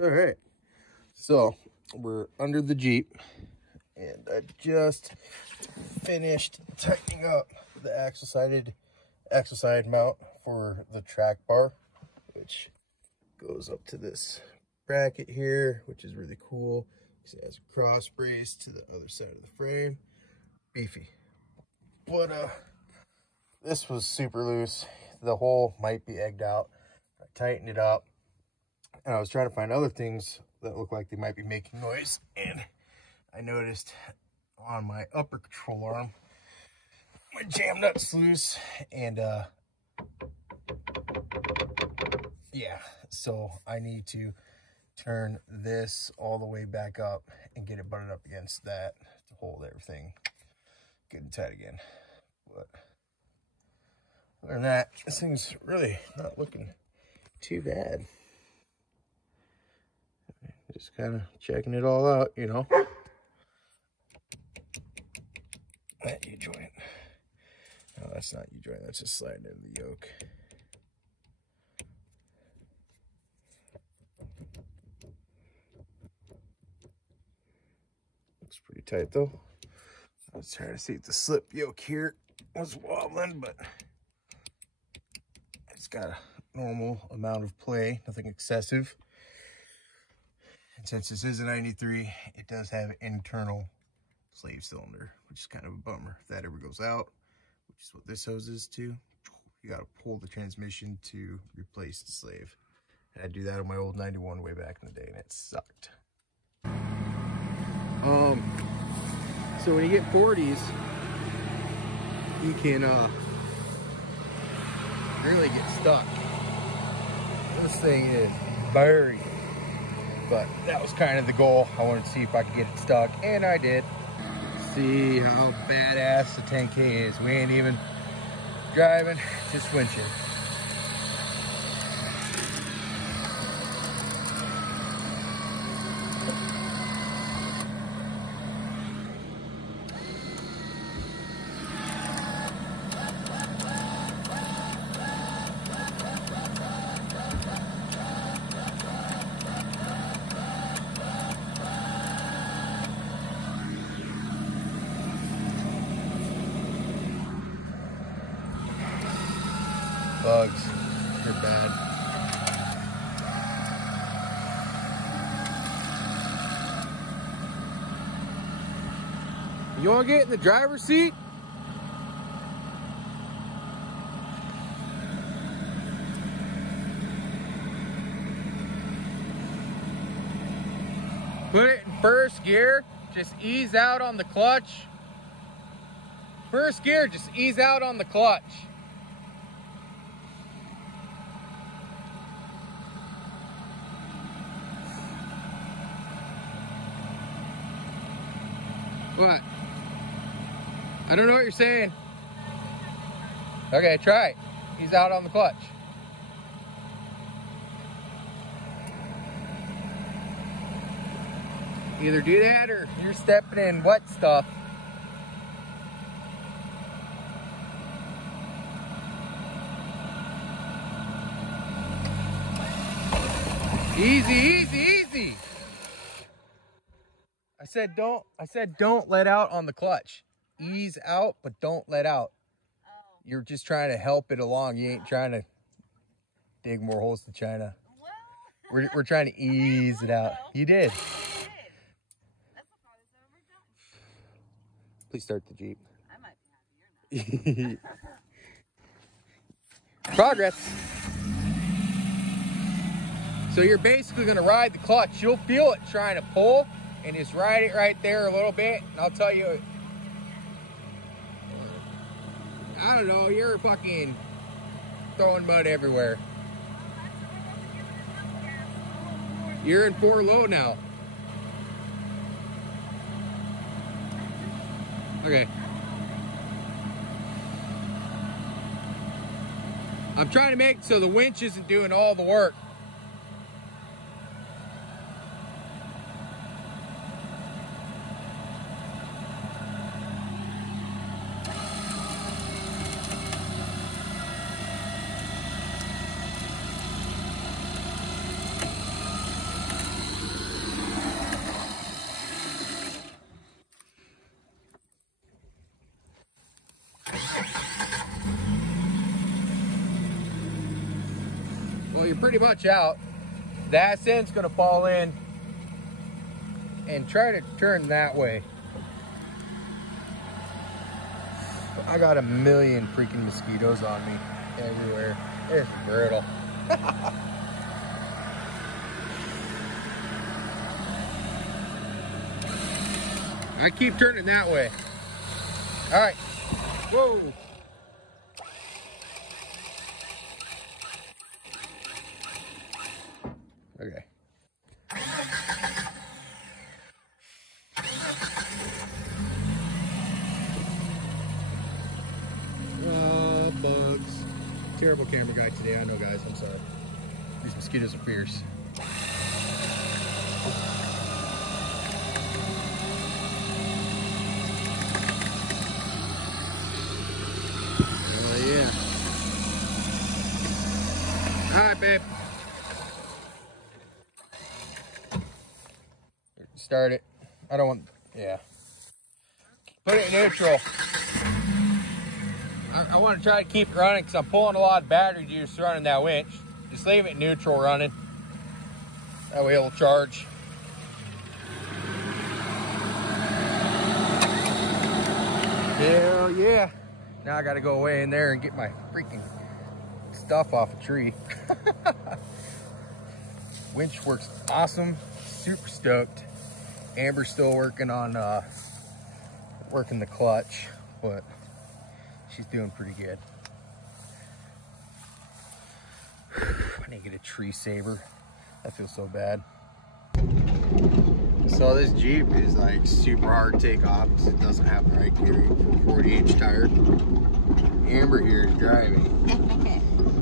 All right, so we're under the Jeep, and I just finished tightening up the axle side mount for the track bar, which goes up to this bracket here, which is really cool. It has a cross brace to the other side of the frame. Beefy. But this was super loose. The hole might be egged out. I tightened it up, and I was trying to find other things that look like they might be making noise, and I noticed on my upper control arm my jam nut's loose, and yeah, so I need to turn this all the way back up and get it butted up against that to hold everything good and tight again. But other than that, this thing's really not looking too bad. Just kind of checking it all out, you know. That U-joint. No, that's not U-joint. That's just sliding into the yoke. Looks pretty tight though. I was trying to see if the slip yoke here was wobbling, but it's got a normal amount of play, nothing excessive. And since this is a 93, it does have an internal slave cylinder, which is kind of a bummer. If that ever goes out, which is what this hose is to, you got to pull the transmission to replace the slave. And I do that on my old 91 way back in the day, and it sucked. So when you get 40s, you can really get stuck. This thing is buried. But that was kind of the goal. I wanted to see if I could get it stuck, and I did. See how badass the 10K is. We ain't even driving, just winching. Bugs are bad. You want to get in the driver's seat? Put it in first gear. Just ease out on the clutch. First gear, just ease out on the clutch. What? I don't know what you're saying. Okay, try it. He's out on the clutch. Either do that or you're stepping in wet stuff. Easy, easy, easy. I said don't let out on the clutch. Ease out, but don't let out. Oh. You're just trying to help it along. You ain't trying to dig more holes to China. Well, We're trying to ease it out. You did. that's the farthest I've ever done. Please start the Jeep. I might be happier now. Progress. So you're basically gonna ride the clutch. You'll feel it trying to pull, and just ride it right there a little bit. And I'll tell you, I don't know, you're fucking throwing mud everywhere. You're in 4 low now. Okay. I'm trying to make it so the winch isn't doing all the work. pretty much out. That end's gonna fall in and try to turn that way. I got a million freaking mosquitoes on me everywhere. It's brutal. I keep turning that way. All right. Whoa. Okay. Bugs. Terrible camera guy today. I know, guys. I'm sorry. These mosquitoes are fierce. Oh, yeah. All right, babe. Start it. I don't want, yeah. Put it in neutral. I want to try to keep it running because I'm pulling a lot of battery juice running that winch. Just leave it neutral running. That way it'll charge. Hell yeah. Now I got to go away in there and get my freaking stuff off a tree. Winch works awesome. Super stoked. Amber's still working on working the clutch, but she's doing pretty good. I need to get a tree saver. That feels so bad. So this Jeep is like super hard to take off because it doesn't have the right gearing for a 40-inch tire. Amber here is driving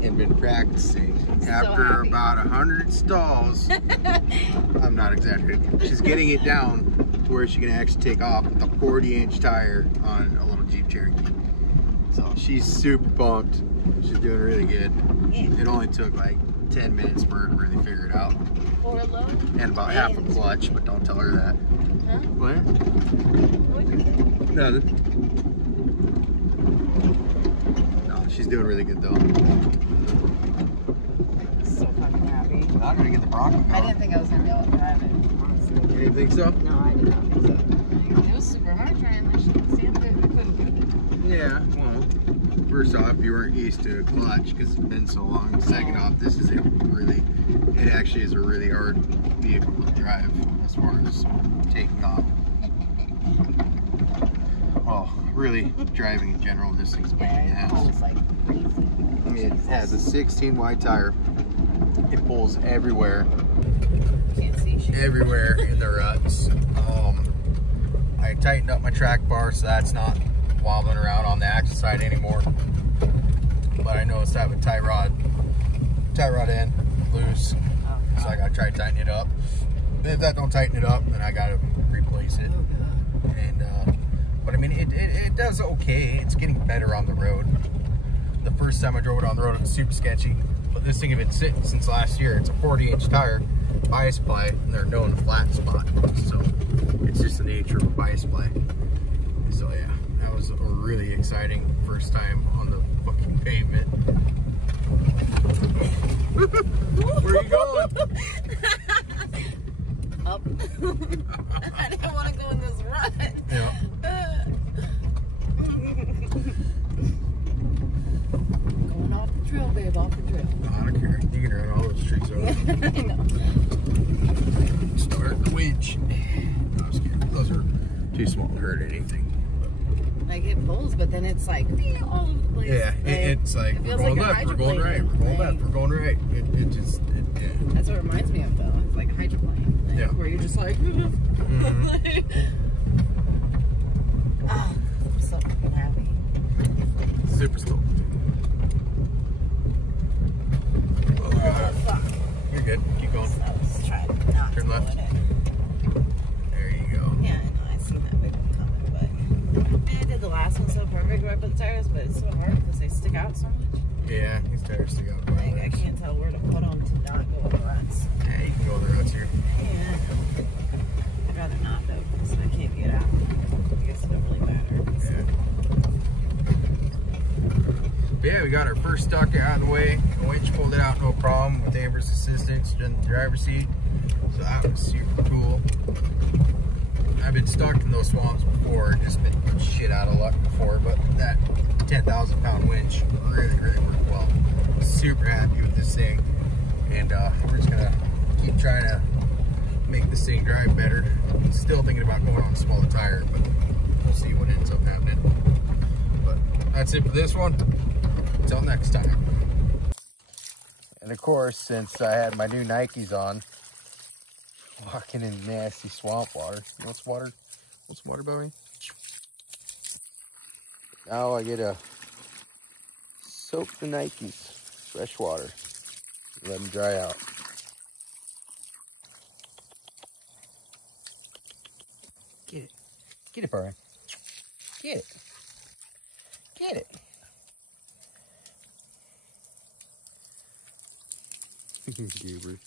and been practicing. After about 100 stalls, I'm not exaggerating, she's getting it down to where she can actually take off with a 40-inch tire on a little Jeep Cherokee. So she's super pumped. She's doing really good. It only took like 10 minutes for her to really figure it out. And about half a clutch, but don't tell her that. Huh? What? Nothing. No, she's doing really good though. So fucking happy. I'm gonna get the Bronco going. I didn't think I was gonna be able to drive it, honestly. You didn't think so? No, I did not think so. It was super hard trying this shit. See, I couldn't do it. Yeah, well, first off, you weren't used to a clutch because it's been so long. Second off, this is it actually is a really hard vehicle to drive as far as taking off. Well, really driving in general, this thing's a pain in the Yeah, it ass. pulls like crazy. I mean, it has a 16 wide tire. It pulls everywhere. Can't see shit. Everywhere in the ruts. I tightened up my track bar so that's not wobbling around on the axle side anymore. But I noticed I have a tie rod end loose, so I gotta try to tighten it up. And if that don't tighten it up, then I gotta replace it. And but I mean, it does okay. It's getting better on the road. The first time I drove it on the road, it was super sketchy. But this thing had been sitting since last year. It's a 40-inch tire, bias ply, and they're known flat spot. So it's just the nature of a bias ply. So yeah, that was a really exciting first time on the fucking pavement. Where are you going? Up. I didn't want to go in this rut. Yeah. Going off the trail, babe, off the trail. I don't care. You can run all those streets over. I know. Start the winch. No, I'm just kidding. Those are too small to hurt anything. Like it pulls, but then it's like all over the place. Yeah, it's like it we're feels going like a left, we're going right, hydroplane. we're going left, we're going right. Yeah. That's what it reminds me of, though. It's like a hydroplane. Like, Yeah. where you're just like. Oh, I'm so fucking happy. Super slow. Oh, Oh, fuck. you're good. Keep going. So let's try not Turn to left. go in it. There you go. Yeah, I know. I seen that big one coming, but I did the last one so perfect where I put the tires, but it's so hard because they stick out so much. Yeah, these tires stick out. Like I can't tell where to put them to not go in the ruts. Yeah, you can go in the ruts here. Yeah. I'd rather not though, because I can't get out. I guess it don't really matter. Yeah. But yeah, we we got our first stock out of the way. The winch pulled it out no problem with Amber's assistance in the driver's seat. So that was super cool. I've been stuck in those swamps before, just been shit out of luck before, but that 10,000 pound winch really worked well. Super happy with this thing. And we're just gonna keep trying to make this thing drive better. Still thinking about going on a smaller tire, but we'll see what ends up happening. But that's it for this one. Until next time. And of course, since I had my new Nikes on, walking in nasty swamp water. What's water Bowie? Now I get to soak the Nikes, fresh water, let them dry out. Get it, Bowie. Get it. Goobers.